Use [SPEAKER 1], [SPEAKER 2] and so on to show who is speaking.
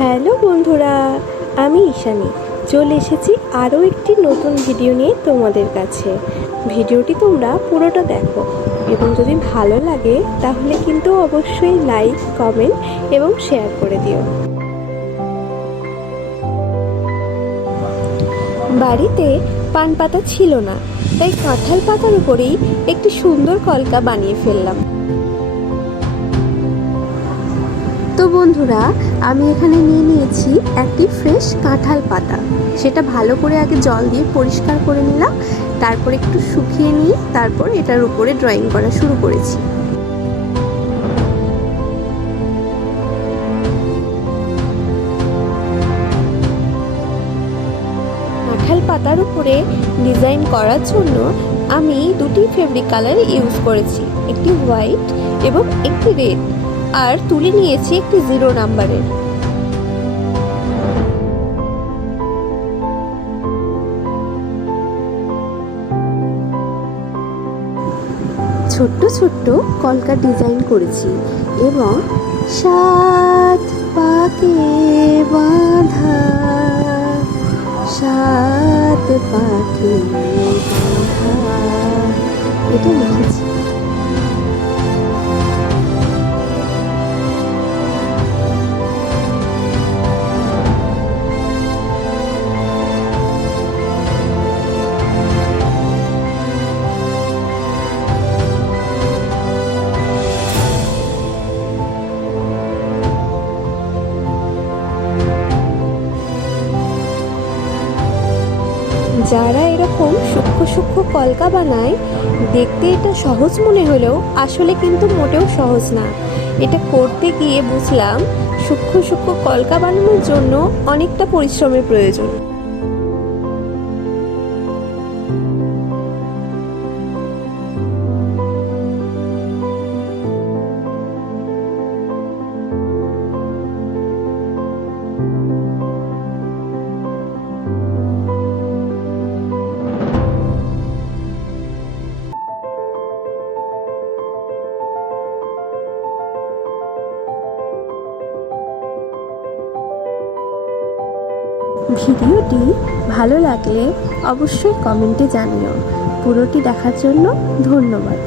[SPEAKER 1] Hello বন্ধুরা, আমি ঈশানী। চলে এসেছি আরও একটি নতুন ভিডিও নিয়ে তোমাদের কাছে। ভিডিওটি তোমরা পুরোটা দেখো এবং যদি ভালো লাগে, তাহলে কিন্তু অবশ্যই লাইক, কমেন্ট এবং শেয়ার করে দিও। বাড়িতে পান পাতা ছিল না, তাই কাঁঠাল পাতার উপরেই একটি সুন্দর কলকা বানিয়ে ফেললাম। তো বন্ধুরা, আমি এখানে নিয়ে নিয়েছি একটি ফ্রেশ কাঁঠাল পাতা। সেটা ভালো করে আগে জল দিয়ে পরিষ্কার করে নিলাম, তারপর একটু শুকিয়ে নিয়ে তারপর এটার উপরে ড্রয়িং করা শুরু করেছি। কাঁঠাল পাতার উপরে ডিজাইন করার জন্য আমি দুটি ফেব্রিক কালার ইউজ করেছি, একটি হোয়াইট এবং একটি রেড আর তুলে নিয়েছি একটি জিরো নাম্বারের ছোট্ট ছোট্ট কলকা ডিজাইন করেছি এবং সাত পাকে বাঁধা, সাত পাকে এটা লিখেছি। যারা এরকম সূক্ষ্ম সূক্ষ্ম কলকা বানায়, দেখতে এটা সহজ মনে হলেও আসলে কিন্তু মোটেও সহজ না। এটা করতে গিয়ে বুঝলাম সূক্ষ্ম সূক্ষ্ম কলকা বানানোর জন্য অনেকটা পরিশ্রমের প্রয়োজন। ভিডিওটি ভালো লাগলে অবশ্যই কমেন্টে জানিও। পুরোটি দেখার জন্য ধন্যবাদ।